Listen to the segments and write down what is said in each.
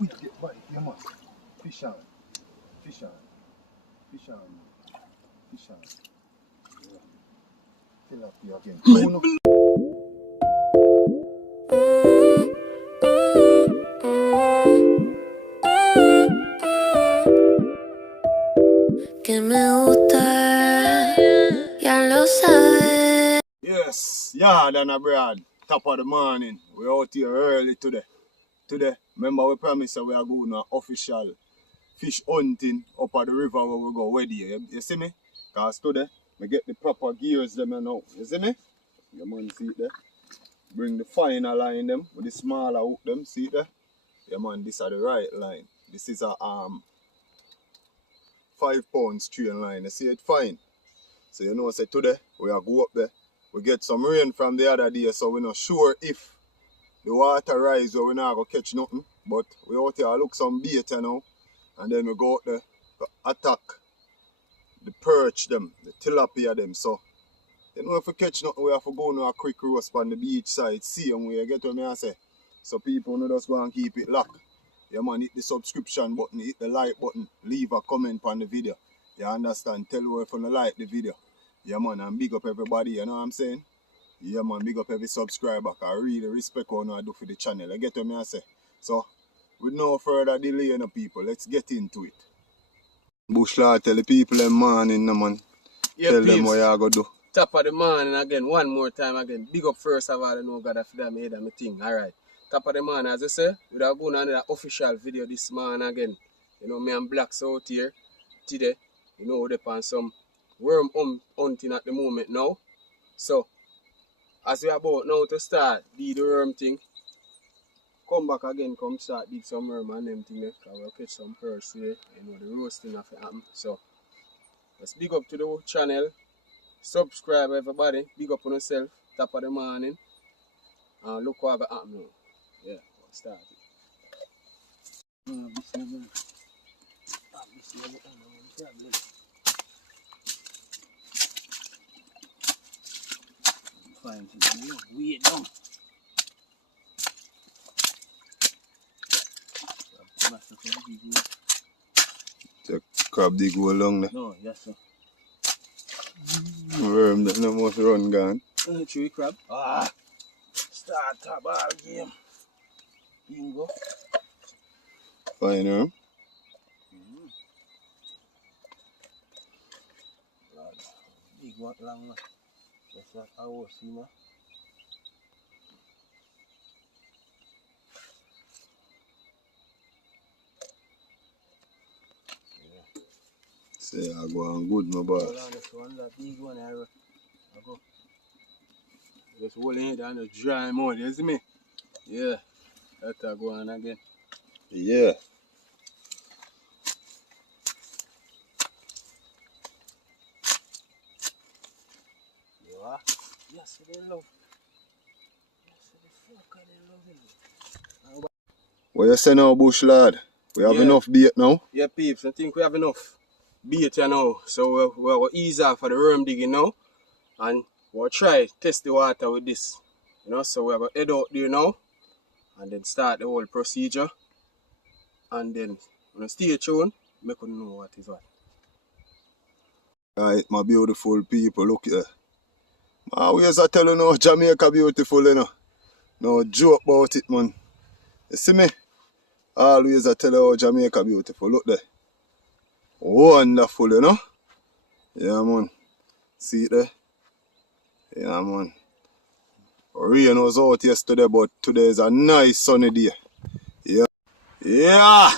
quick get bite, you must. Fish on. Fish on. Fish on. Fish on. Yeah. Tilapia again. Oh, no. Que me gusta, ya lo sabes. Yes, yeah, then abroad. Top of the morning. We're out here early today. Remember we promised that we are going on official fish hunting up at the river where we go wedding. You see me? Because today, we get the proper gears them now. You see me? You man see it there? Bring the finer line them with the smaller hook them. See it there? Yeah man, this are the right line. This is a 5 pound strain line. You see it fine? So you know, say today we are go up there. We get some rain from the other day, so we're not sure if the water rise or we're not going to catch nothing. But we out here look some bait now. And then we go out there to attack the perch them, the tilapia them. So you know, if we catch nothing, we have to go on a quick roast on the beach side. See and we get what I say. So people know just go and keep it locked. Yeah man, hit the subscription button, hit the like button, leave a comment on the video. You understand? Tell you if you don't like the video. Yeah man, and big up everybody, you know what I'm saying? Yeah man, big up every subscriber. I really respect what I do for the channel. You get what I say? So with no further delay, you know, people, let's get into it. Bushlard, tell the people them morning, no man. Yeah, tell them what you going to do. Top of the morning again, one more time again. Big up first of all, I know God after that made my thing. Alright. Top of the morning, as I say, we are going on another official video this morning again. You know, me and Blacks out here today. You know, we're on some worm hunting at the moment now. So, as we are about now to start, do the worm thing. Come back again, come start dig some worm and them thing there. Because we'll catch some perch today. You know, the roasting of it happen. So, let's big up to the channel. Subscribe everybody. Big up on yourself. Top of the morning. And look what happen now. Yeah, we'll start it. Fine, weird down. The crab they go along there. No, yes sir. Worm that no must run gone. Tree crab. Ah, start a ball game. Bingo. Fine worm. Big one long one. That's what I was seeing. Say I go on good, my boy. That big one I go. Just holding it down the dry mud, you see me? Yeah, that's a go on again. Yeah. You are? Yes, they love. Yes, the fuck they love it. What you say now, bush lad? We have enough bait now? Yeah, peeps, I think we have enough bait here now. So we'll ease off for the worm digging now. And we'll try test the water with this. You know, so we have a head out there now. And then start the whole procedure. And then when you stay tuned, make you know what is what. Alright, my beautiful people, look here. I always tell you now, Jamaica beautiful, you know. No joke about it, man. You see me? Always I tell you how Jamaica beautiful. Look there. Wonderful, you know? Yeah, man. See it there? Yeah, man. Rain was out yesterday, but today is a nice sunny day. Yeah. Yeah!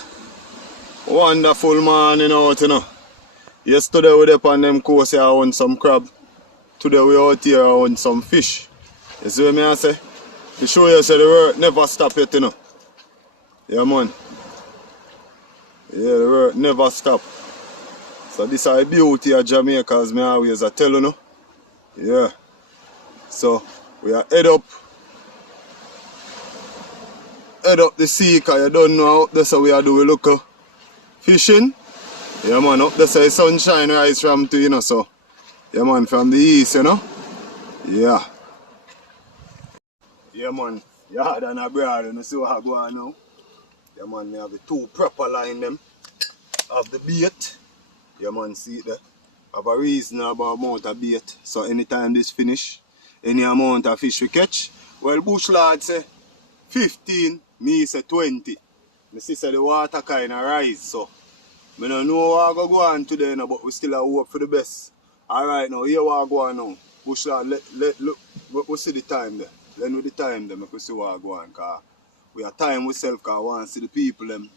Wonderful morning out, you know. Yesterday we were up on them coast here on some crab. Today we out here on some fish. You see what I say? To show you say the work never stop yet, you know. Yeah, man. Yeah, the work never stop. So this is the beauty of Jamaica, as I always tell you, no? Yeah. So we are head up the sea, because you don't know how that's how we are doing local fishing. Yeah, man, up there say sunshine rise from to, you know, so yeah, man, from the east, you know. Yeah. Yeah, man. Yeah, than abroad, you know, see what I go on now. Yeah man, me have the two proper line them of the bait. Yeah man, see it there. Have a reasonable amount of bait. So anytime this finish, any amount of fish we catch, well bush lad say 15, me say 20. Me see say the water kinda rise, so I don't know what I go on today, no, but we still have hope for the best. Alright now, here what I go on now. Bush lad, look, we see the time there. Let know the time there, make we see what I go on, cause we have time ourselves, cause I want to see the people them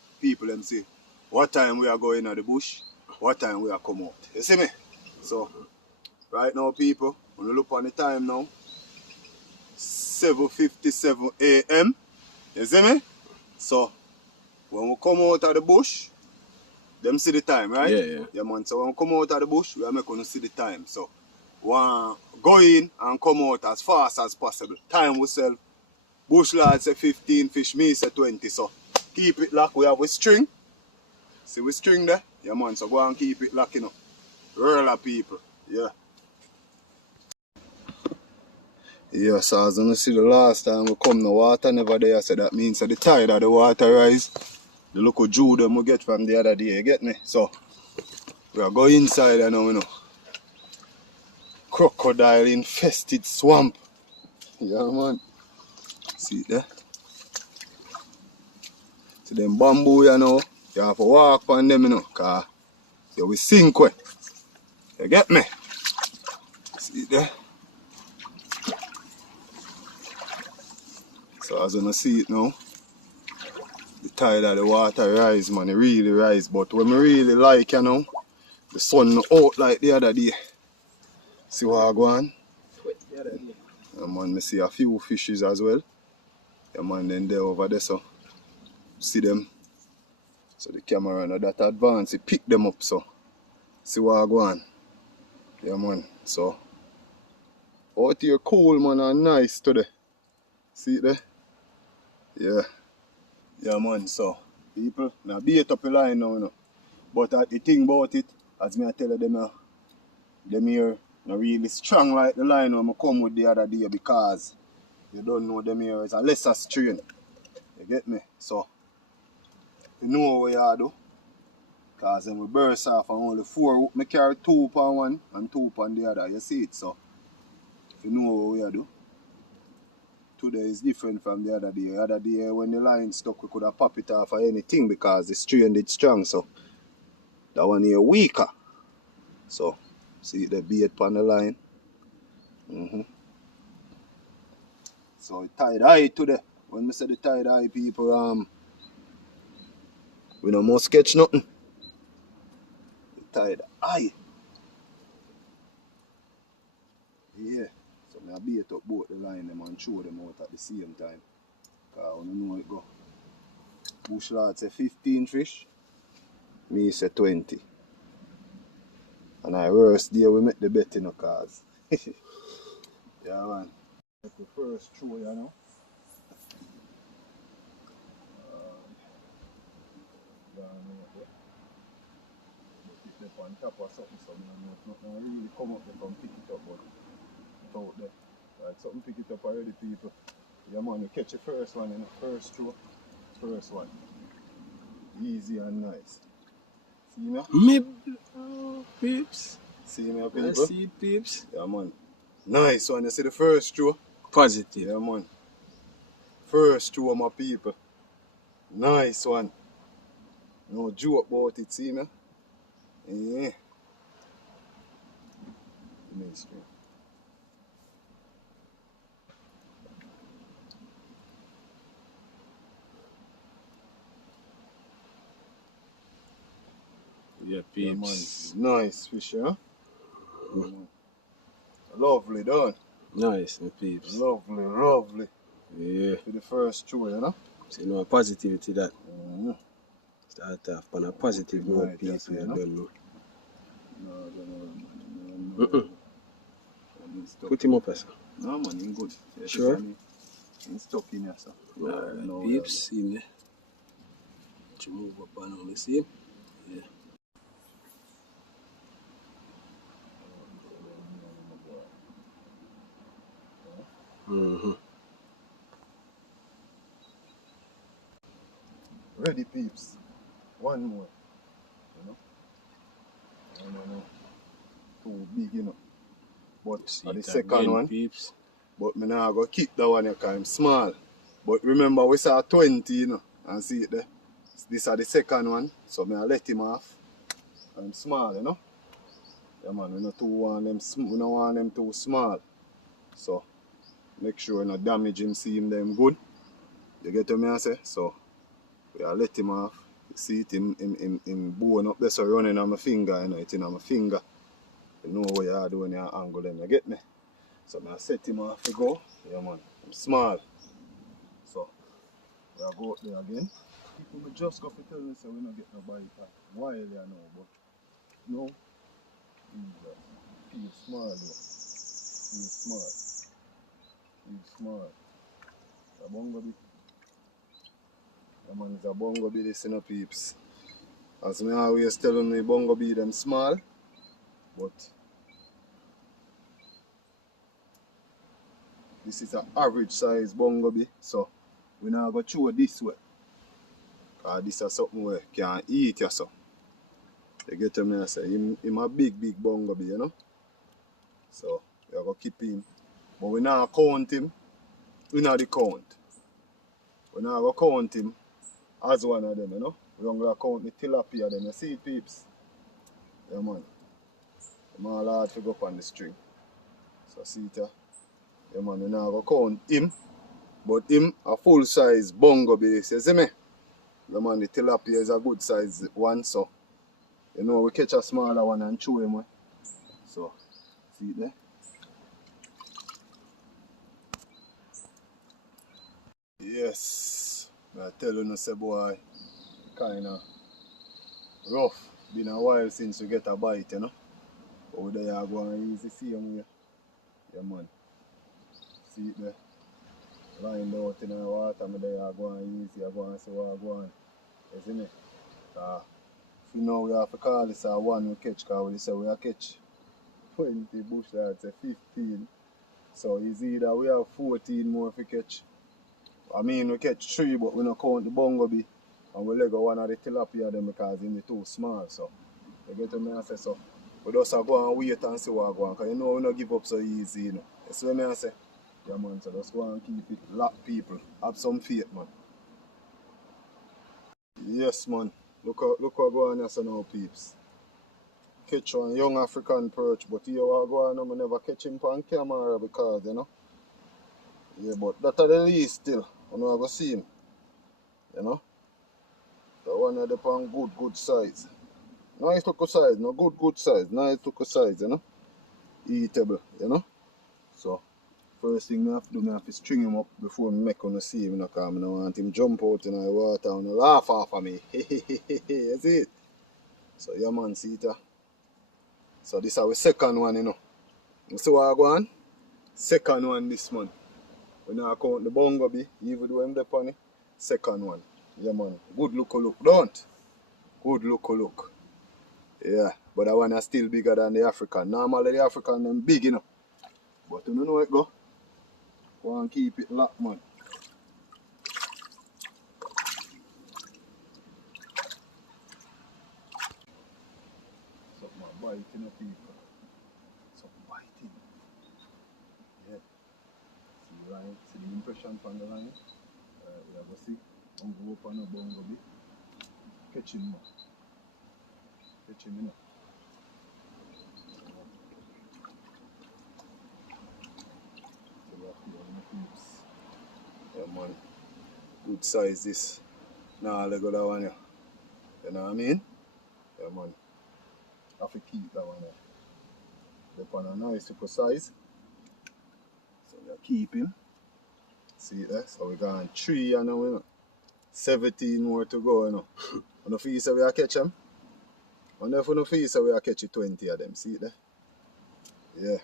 see what time we are going at the bush, what time we are come out. You see me? So, right now people, when you look on the time now, 7:57 a.m. You see me? So, when we come out of the bush, them see the time, right? Yeah, man. So when we come out of the bush, we are making see the time. So, we want to go in and come out as fast as possible. Time we sell. Bush lad say 15 fish, me say 20. So, keep it locked. We have a string. See we string there? Yeah, man. So, go and keep it locked, you know. Roll of people. Yeah. Yeah, so as you see the last time we come, the water never there, so that means that the tide of the water rise. The local Jew them we get from the other day, you get me? So, we are going inside now, you know. Crocodile infested swamp. Yeah, man. See it there? See them bamboo, you know. You have to walk on them, you know, because you will sink way. You get me? See it there? So, as you see it now, the tide of the water rise, man. It really rise. But when I really like, you know, the sun not out like the other day. See what I go on? Yeah, man, I see a few fishes as well. Yeah, man, then they're over there, so see them. So the camera not that advanced, it pick them up, so see what I go on. Yeah, man, so out here cool, man, and nice today. See it there? Yeah. Yeah, man, so people, now bait up the line now, you know. But the thing about it, as me I tell you, them here not really strong like the line when I come with the other day, because you don't know them here is a lesser strain. You get me? So you know what you do. Because then we burst off and only 4. I carry 2 upon one and 2 upon the other. You see it? So if you know what we do, today is different from the other day. The other day when the line stuck, we could have popped it off or anything because the strain is strong. So that one here weaker. So see the bait upon the line. So it tied high today. When I say the tied high, people, we no more sketch nothing. It tied high. Yeah. So I bait up both the line them and throw them out at the same time. Because I know it go. Bush lad say 15 fish. Me say 20. And I worst day we make the bet in the cars. Yeah, man. That's the first throw, you know. Pick it up on top or something, so I know it's not really come up there from pick it up, but it's out there. Right, something pick it up already, people. Yeah, man, you catch the first one in the first throw. First one. Easy and nice. See me? Me, peeps. See me, people? I see peeps. Yeah, man. Nice one. You see the first throw? Positive. Yeah, man. First throw, my people. Nice one. No joke about it, see me? Yeah. Nice one. Yeah, Yeah, man. peeps. Nice fish, huh? Lovely done. Nice, my peeps. Lovely, lovely. Yeah. For the first throw, you know? So you know a positivity that. Mm. Start off on a positive note, Right, people. yes, You you know? don't know. No. Put him up, sir. No, man, he's good. Yes, Sure? He's stuck in here, sir. Alright, No, peeps. See me. To move up and on, see him? Yeah. ready, peeps. One more. You know? No. Too big, you know. But See the it second again, one. peeps. But me now go keep that one because I'm small. But remember we saw 20, you know. And see it there. This is the second one. So me I let him off. I'm small, you know. Yeah man, we don't want them too small. So make sure no damage him, see him them good. You get what I say? So we are let him off. You see it in bone up there, so running on my finger, you know, it's in on my finger. You know what you are doing your angle then, you get me? So I set him off to go. Yeah man, I'm small. So we are go up there again. People just go to tell me so we don't get no bite at while you know, but no. Feel small though. Feel small. Feel small. A bongo bit. Yeah man, it's a bongo bit this, you know, peeps. As me always telling me bongo bee them small, but this is an average size bongo bee, so we now go through this way. Cause this is something we can eat ya so. You get what I say? Him a big bongo bee, you know. So we are gonna keep him. But we now count him. We know the count. We now go count him as one of them, you know. We don't go count the tilapia them. You see it, peeps? Yeah man. I'm all hard to go up on the string. So see it here. Yeah man, we now go count him. But him a full size bongo bee, you see me? Yeah man, the tilapia is a good size one, so you know we catch a smaller one and chew him. So see it there? Yes. I tell you, no say boy, kinda rough. Been a while since we get a bite, you know. But there you go and easy same way. Yeah man. See it there? Lined out in the water, me there you go and easy, I go and see what I go on. You see me? If you know we have to call this a one we catch, because we say we have catch 20 bush that's a 15. So it's either we have 14 more if we catch. I mean we catch 3 but we don't count the bongo bee. And we let go one of the tilapia them because it's too small. So you get what I say? So we just go and wait and see what go on. Because you know we don't give up so easy, you know. You see what I say? Yeah man, so just go and keep it locked, people. Have some faith, man. Yes man. Look what go on here so now, peeps. Catch one young African perch, but here what go on, I never catch him on camera because, you know. Yeah, but that are the least still. I know I go see him. You know? The one of the pan good size. Nice look size, no good size. Nice look size, you know? Eatable, you know? So first thing I have to do, I have to string him up before I make him see him, because I don't want him jump out in the water and laugh off of me. You see it? So yeah man, see it. So this is our second one, you know. You see what I go on? Second one this month. We now count the bongo bee, even though I'm there on it. Second one. Yeah man. Good look, don't? Good look. Yeah. But that one is still bigger than the African. Normally the African them big, you know. But you know it go. Go and keep it locked, man. Something biting up people. Something biting. Yeah. See the line? See the impression from the line? We have to see. I'm going to go up on a bongo bee. Catch him, man. Catch him, you know. Yeah, man. Good size this. Nah, let go that one, yeah. You know what I mean? Yeah, man. I have to keep that one, yeah. They're on a nice super size. So we keep him. See it there? So we got 3 and now, you know. 17 more to go, you know. On the feast we are catch them. And if on the feast we are catch 20 of them. See it there? Yeah.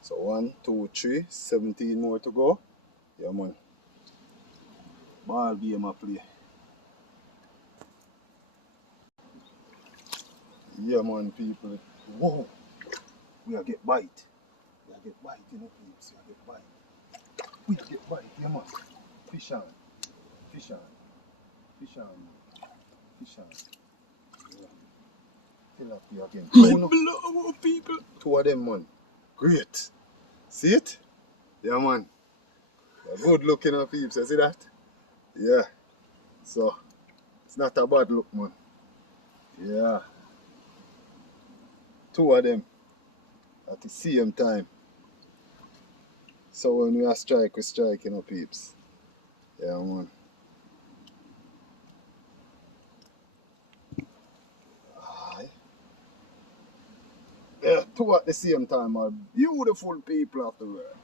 So 1, 2, 3, 17 more to go. Yeah, man. Ball game I play. Yeah, man, people. Whoa! We are get bite. We are get bite, you know, peeps. We are get bite. We get bite, yeah, man. Fish on. Fish on. Fish on. Fish on. Yeah. Tilapia again. My blow, people. Two of them, man. Great. See it? Yeah, man. Good looking at peeps. You see that? Yeah. So, it's not a bad look, man. Yeah. Two of them at the same time. So when we are strike, we strike, you know, peeps. Yeah, man. Aye. Yeah, two at the same time are beautiful people after work.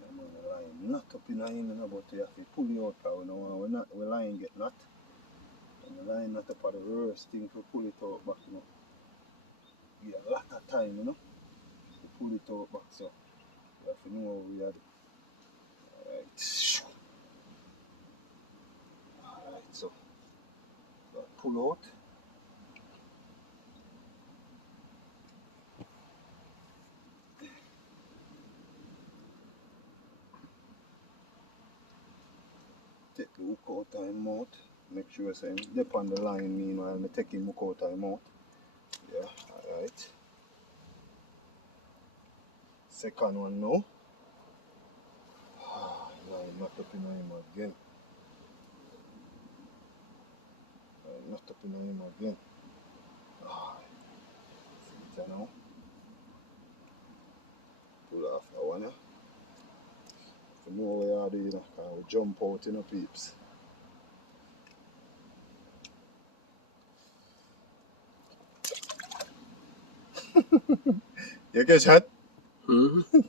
Yeah, man, the line not up in the end, you know, but we have to pull it out because we line get knot. And the line not up at the worst thing to pull it out back, you know. Yeah, a lot of time, you know, to pull it out back, so we have to know how we are. Alright. Alright, so pull out. Take the hook out of him out. Make sure I dip on the line meanwhile I take him hook out of him out. Yeah, alright. Second one now. Line not up in him again. Line not up in him again. See it now. Pull off that one. If you know what you are doing, because we jump out in the peeps. You catch that? Mm-hmm.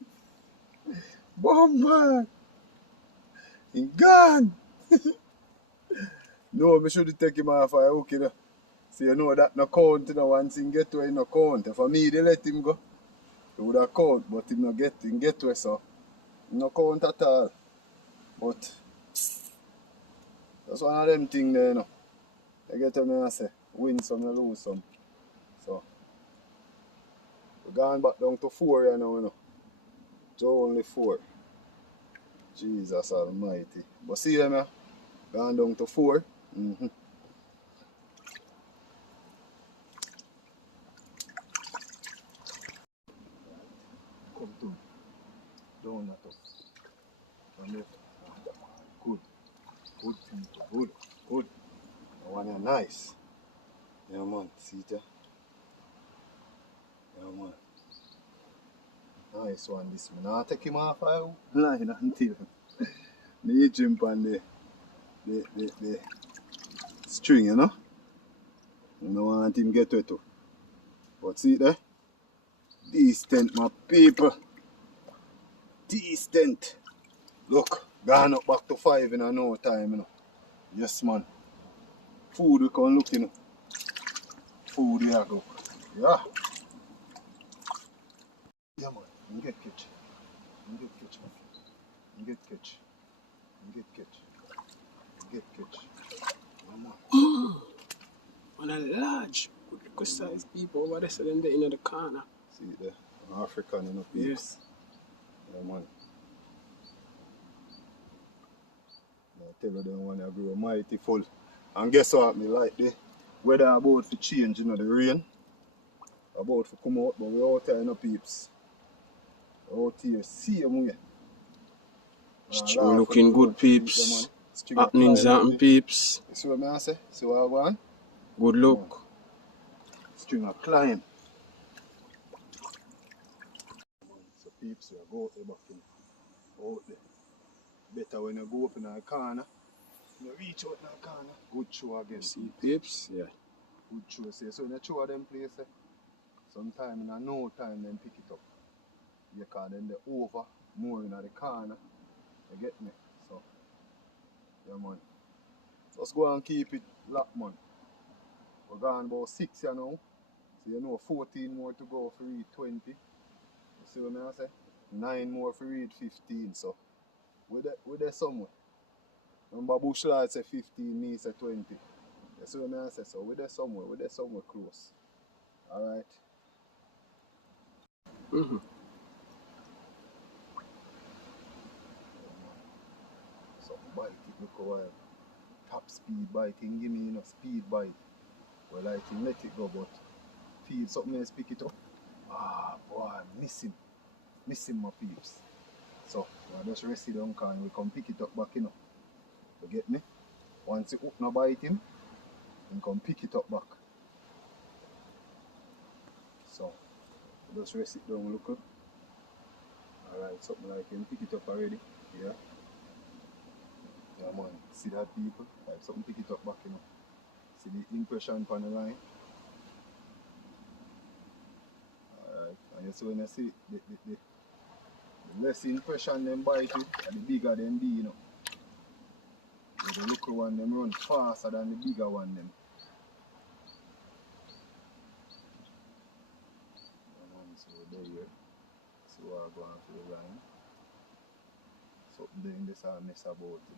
Bomb, he gone. No, I should take him off a hook, you know. So you know that no count, you know, once he get to it, no count. For me, they let him go. He would have count, but he no get to it, so no count at all. But that's one of them things there, you know. You get what I say, win some, you lose some. So we're going back down to 4 right now, you know. Just only 4. Jesus almighty. But see them here, going down to 4. Mm-hmm. Come to down that up. And left. Good. Good people. Good. Good. That one is nice. Yeah man, see it there? Yeah man. Nice one this man. I'll take him off a line until me jump on the string, you know? I don't want him get wet too. But see it there? Decent my people. Decent. Look, gone up back to 5 in a no time, you know. Yes man. Food we can look, you know. Food we have go. Yeah. Yeah man. You get catch. You get catch man. You get catch. You get catch. You get catch. Yeah man. On a large, good size people over there, so them there in the corner. See it there? African, you know, peeps. Yeah man. I tell you them one I grow mighty full. And guess what? Me like the weather about to change, you know, the rain. About to come out, but we out here, you know, peeps. Out here, same way. We're looking good, peeps. Happenings happen, peeps. You see what I say? See what I want? Good luck. String of climb. So peeps, you go out there back in. Out there. Better when you go up in the corner. You reach out in the corner. Good show again. See, peeps? Yeah. Good show. Say. So when you show them places, sometime in no time then pick it up. You can then they over more in the corner. You get me? So, yeah man. Just go and keep it locked, man. We're going about 6 here now. So you know 14 more to go for read 20. You see what I say? 9 more for read 15. So we're there somewhere. Remember Bush Lord say 15, me say 20. You see what I say? So we're there somewhere close. Alright. Mm-hmm. So bite it look a while. Top speed biting, give me speed bite. Well I can let it go, but feel something else pick it up. Ah boy, missing my peeps. So I just rest it down and we come pick it up back, you get me? Once you hook no bite him, you come pick it up back. So just rest it down, look up. Alright, something like him pick it up already. Yeah. Yeah man, see that people? Like something pick it up back, See the impression on the line. Alright, and you see when you see the less impression them bite it, and the bigger them be, The little one them run faster than the bigger one them. So there you see what I go on for the line. So then this I mess about it.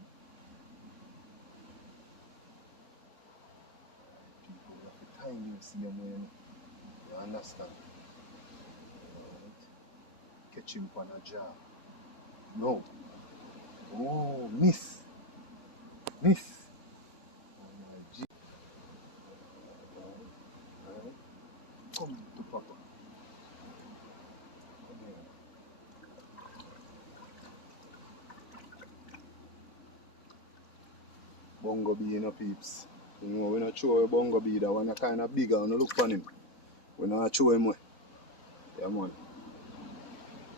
People have the time you see them when you understand. Right. Catch him on a jar. No. Oh, miss. Miss. Oh my G. Alright. Come to Papa. Come here. Bongo bee, peeps. We're not sure bongo bee, that one kind of bigger, and look for him. We're not sure him. Yeah, man.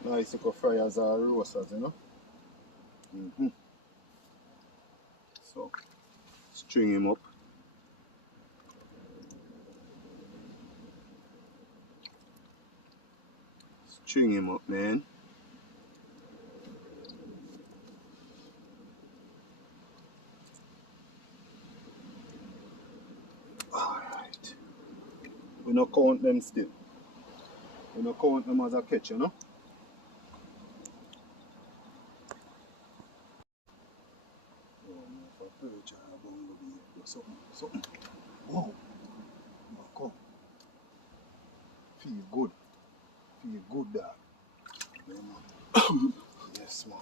Nice to fry as our roasters, So, string him up. String him up, man. Alright. We don't count them still. We don't count them as a catch, Oh, for perch or bongo bee. Something. Whoa. Come. Feel good. Feel good, dog. Yeah, man. Yes, man.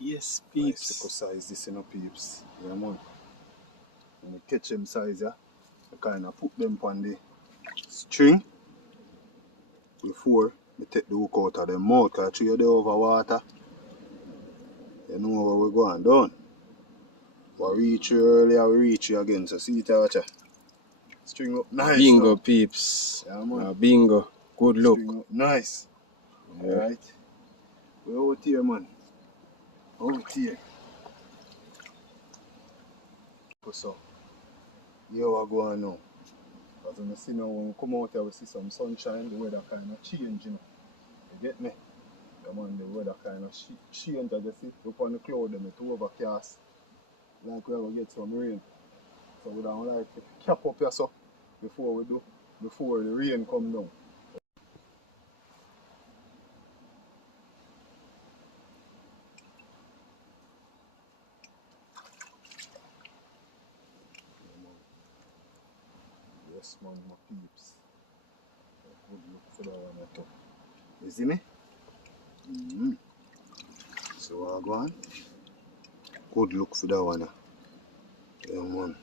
Yes, peeps. Nice size this, peeps. Yeah, man. When you catch them size, you kind of put them on the string before you take the hook out of the mouth. Because you're there over water, you know where we're going down. We reach you earlier, we reach you again. So see it out. String up nice. Bingo, now. peeps. Yeah, man. Bingo. Good look. String up nice. Yeah. Alright. We're out here, man. Out here. So, here we go on now. Because when you see now, when we come out here, we see some sunshine, the weather kind of change, You get me? Yeah, man, the weather kind of change. I just see up on the cloud, them, it's overcast. Like we are going to get some rain. So we don't like to cap up here so before the rain come down. Yes, man, my peeps. A good look for that one too. You see me? So I go on. Good look for that one. Yeah, man.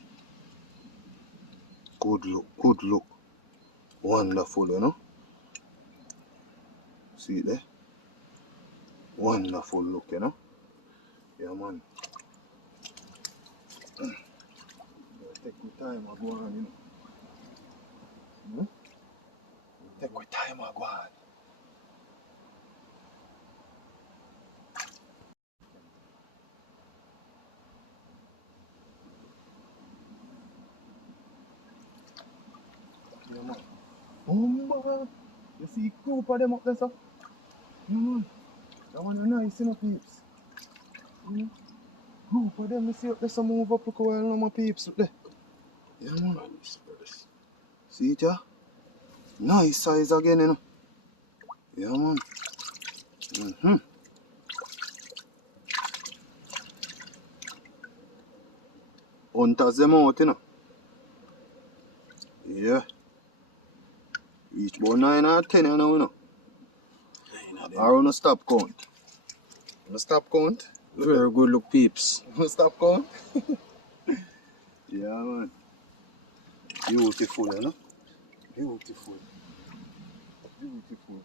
Good look. Wonderful, See it there? Wonderful look, Yeah, man. Take good time, I go on, Take good time, I go on. Yeah, man. You see group of them up there, sir? Yeah, man. That one is nice, peeps. Group of them, you see up there, some move up, look a while, my peeps, up there. Yeah, man. See it, yeah? Nice size again, Yeah, man. Hunters them out, Yeah. Reach about 9 or 10, you know. I wanna stop count. Wanna stop count? Very good look, peeps. Wanna stop count? Yeah, man. Beautiful, you know? Beautiful. Beautiful.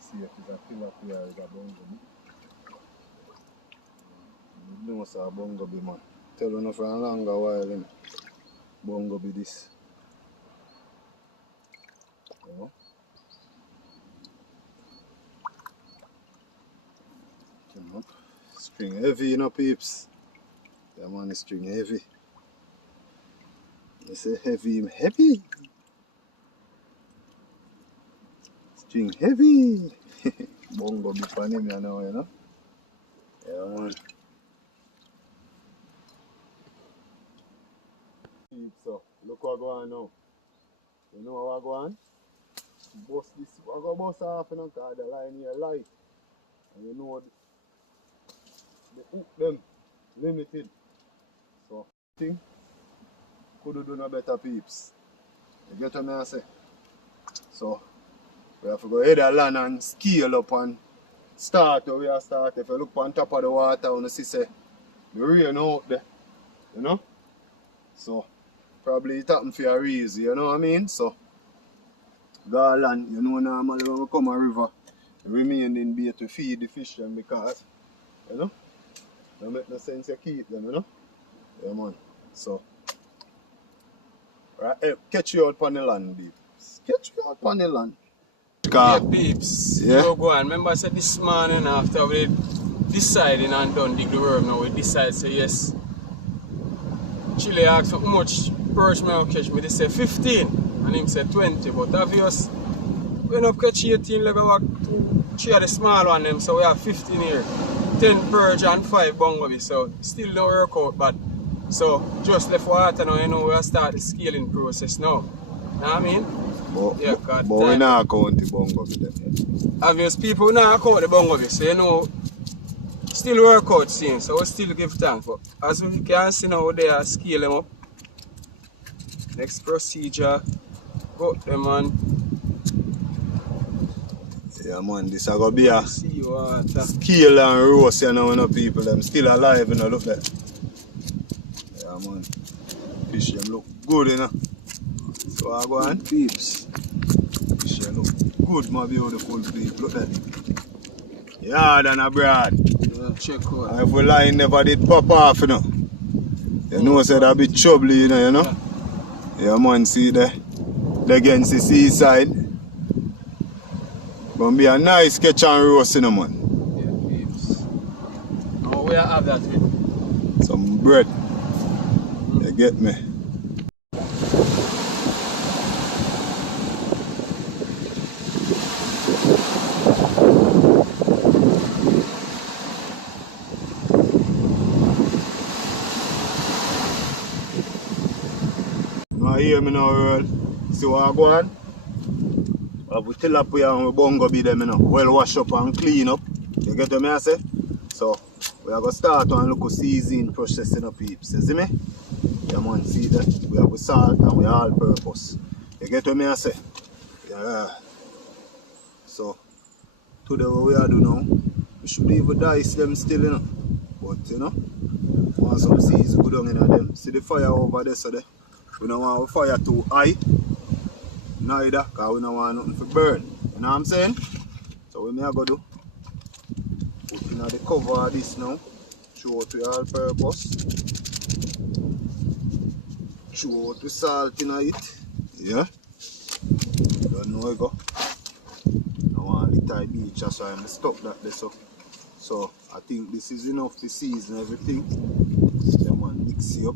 See if it's a tilapia or it's a bongo. You know it's a bongo be, man. Tell you for a longer while, you know. Bongo be this. You know? Come up. String heavy, you know, peeps. Yeah, man, the string heavy. You say heavy, heavy. String heavy. Bongo be for him, you know. Yeah, man. So, look what go on now. You know what go on? Bust this, I go bust off, you know, because the line here light. And you know the hook them limited. So, thing could do no better, peeps. You get what I say? So, we have to go head the land and scale up and start where we are start. If you look on top of the water, you see say the rain out there. You know? So, probably it happened for a reason, you know what I mean? So, go land, you know, normally when we come a river, remain in bait to feed the fish them because, you know, don't make no sense to keep them, you know? Yeah, man. So, right, catch you out on the land, peeps. Catch you out on the land. Yeah, peeps. Yeah. You go on. Remember I said this morning after we deciding and done dig the worm now, we decide say yes. Chile asked for how much perch me will catch me. They say 15 and him say 20. But obvious we end up catch 18 like about 3 of the small one them, so we have 15 here. 10 perch and 5 bongobi, so still no work out, but so just left water now, you know, we'll start the scaling process now. You know what I mean? Yeah, But we not count the bongo with them. Obvious people now count the bongo, so you know, still work out same, so we still give thanks. But as we can see now, they are scale them up. Next procedure, got them on. Yeah, man, this is going to be a See water. scale and roast, you know, people, them still alive, you know, look like. Yeah, man, fish them look good, you know. So I go on, peeps. Fish them look good, my beautiful people, look at it. Yard and abroad. Yeah, check out. And if we line never did pop off, you know. You know, say that bit trouble, you know. Yeah, man, see there. They against the seaside. Gonna be a nice catch and roast, you know, man. Yeah, peeps. Oh, we have that with Some bread. You get me? Now hear me now, world. See what I go on? I have tilapia and bongo be them, you know. Well wash up and clean up. You get what I say? So we are going to start on look season processing up peeps. You see me? Yeah, man, see that? We have salt and we all purpose. You get what I say? Yeah. So today what we are doing now, we should even dice them still, you know. But you know, want some season go down in them. See the fire over there, so there. We don't want the fire too high. Neither, because we don't want nothing to burn. You know what I'm saying? So what I go do? Put in the cover of this now. Show it to all purpose. Show it to salt in it. Yeah. Don't know where go. I want a little beach, so I'm stop that there. So I think this is enough to season everything. Yeah, man, mix it up.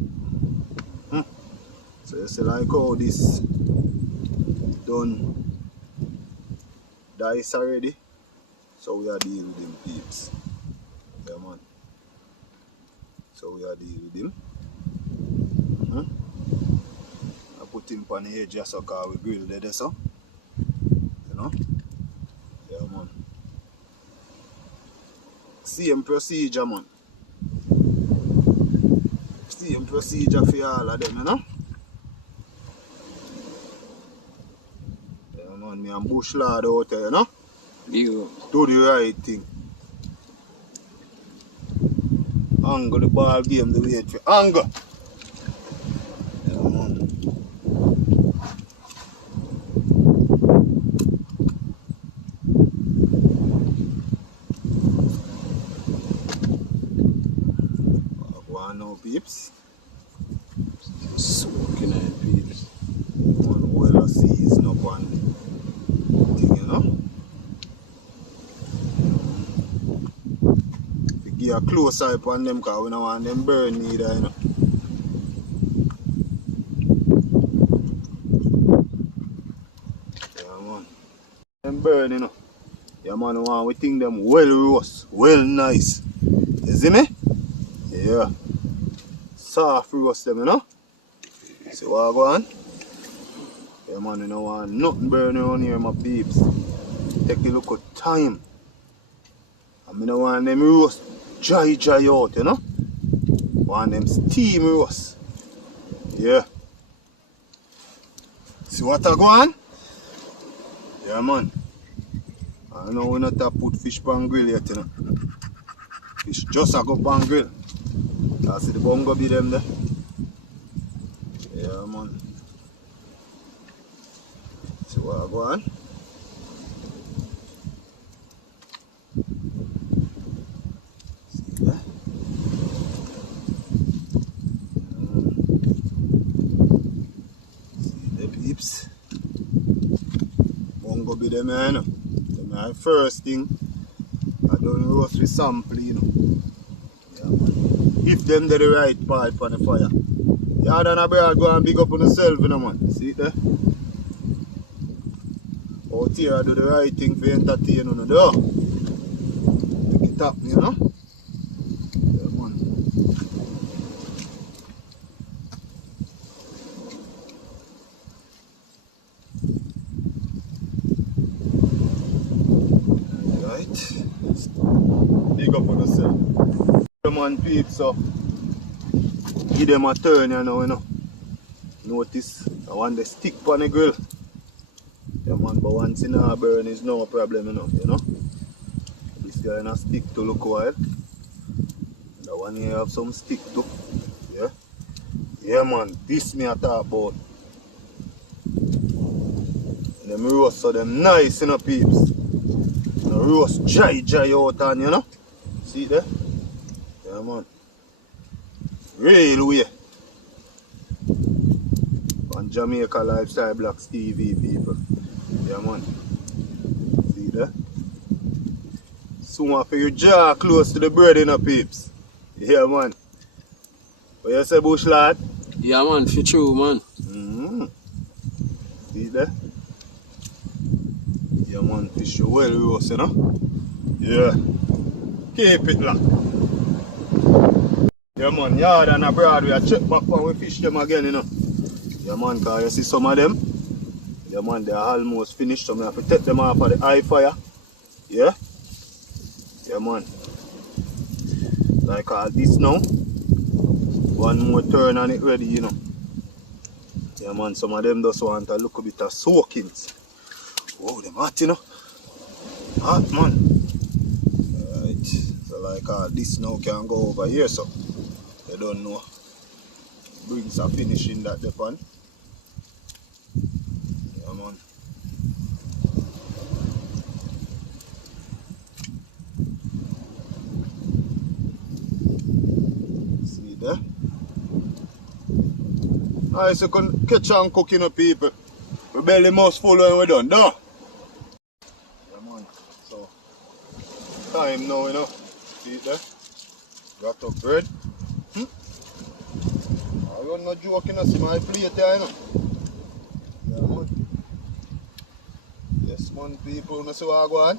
So you see like how this done dice already. So we are dealing with them peeps. Yeah, man. So we are dealing with them. I put put him on the edge just so cause we grill there so. You know? Yeah man. Same procedure man. Same procedure for all of them, you know? Yeah man, me and bush lad out there, you know? You. Do the right thing. Angle the ball game the way for angle. Yeah man. Go on now peeps. Soaking in peeps. One well season up on thing, you know. We give a close eye upon them because we don't want them burn neither, you know. Yeah man. Them burn, you know. Yeah man, we think them well roast, well nice. You see me? Yeah. Soft roast them, you know. See what I go on? Yeah man, you don't want nothing burning around here, my peeps. Take a look at time. And I don't want them roast dry out, you know. Want them steam roast. Yeah. See what I go on? Yeah man. I know we not have put fish on grill yet, you know. Fish just a go on grill. I see the bongo be them there. Yeah man. See what I go on? See that? See the peeps. Bongo be them, you know. My first thing, I don't roast with sample, you know. Yeah, man. If them the right part on the fire. Yeah, then I better go and big up on yourself, you know, man. See it there? Out here, I do the right thing for entertain, you know, though. Make it up, you know. Yeah, man. Big up on yourself. Come on peeps, so give them a turn you know. Notice I want the stick on the grill. Yeah man, but once in a burn is no problem you know. This guy in a stick to look while. The one here have some stick too. Yeah. Yeah man, this me I talk about. Them roast so them nice you know peeps. Roast dry out on, you know. See there? Yeah man. Real way. On Jamaica Lifestyle Blocks TV people. Yeah man. See there? Soon after your jaw close to the bread you know peeps. Yeah man. What you say bush lad? Yeah man, for true man. See there? Yeah man, fish well roast, you know? Yeah. Keep it locked. Yeah man, yard and abroad we are check back when we fish them again, you know? Yeah man, because you see some of them? Yeah man, they are almost finished, so I have to take them off of the high fire. Yeah? Yeah man. Like all this now. One more turn and it ready, you know? Yeah man, some of them just want a little bit of soakings. Wow, them hot, you know. Hot, man. Alright. So, like, this now can go over here, so. They don't know. Brings a finishing that the pan. Yeah, man. See there? Alright, so you can catch and cook, you know, people. We belly must full when we're done, no? So, time now, you know. See it there? Got up bread. I don't no joke, you know. See my plate there, you know. Yeah, man. Yes, man, people, you know, see what I go on?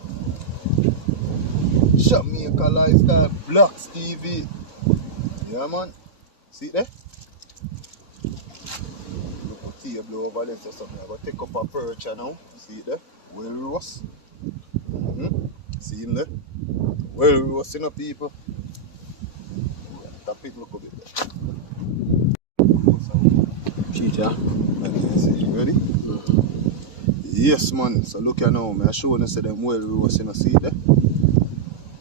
Jamaica Lifestyle Blocks TV. Yeah, man. See it there? table over there, so something. I go take up a perch now. See it there? Well roast. See him there? Well roast, you know, people. Tap it, look a bit there. Cheat, yeah? You ready? Yes, man. So look here now. I show you them well roast, you know, see it there?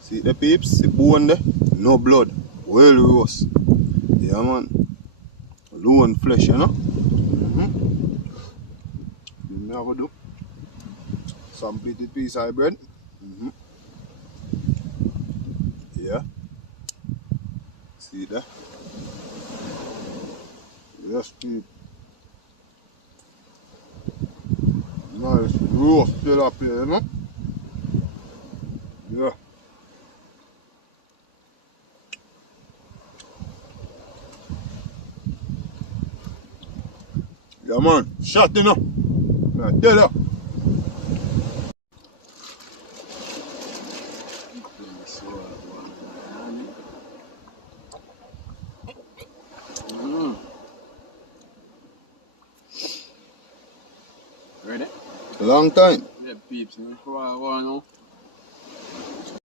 See it there, peeps? The bone there? No blood. Well roast. Yeah, man. Low and flesh, you know? I have to do some pretty piece of bread. Yeah. See that? Yes, keep. Nice roast tilapia, you know? Yeah. Yeah, man. Shot, you know? I tell you. Ready? Long time. Yeah, peeps, man. Now.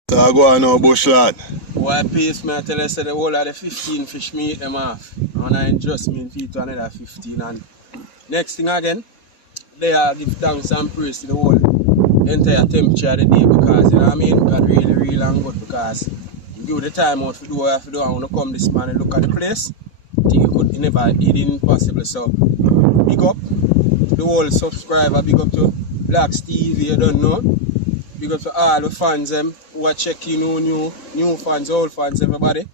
So I go on now, bush lad. Why peeps, man, I tell you, say the whole of the 15 fish me eat them off. And I just mean feed to another 15. And next thing again, they are give thanks and praise to the whole entire temperature of the day, because, you know what I mean? God really, really and good, because you give the time out to do what you have to do. I want to come this man and look at the place. I think it didn't possible. So big up to the whole subscriber, big up to Black Steve, you don't know. Big up to all the fans who are checking, new fans, old fans, everybody.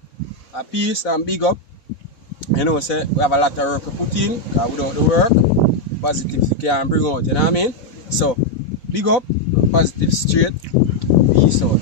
A peace and big up. You know, say we have a lot of work to put in, because without the work, positives you can't bring out, you know what I mean? So, big up, positive straight, peace out.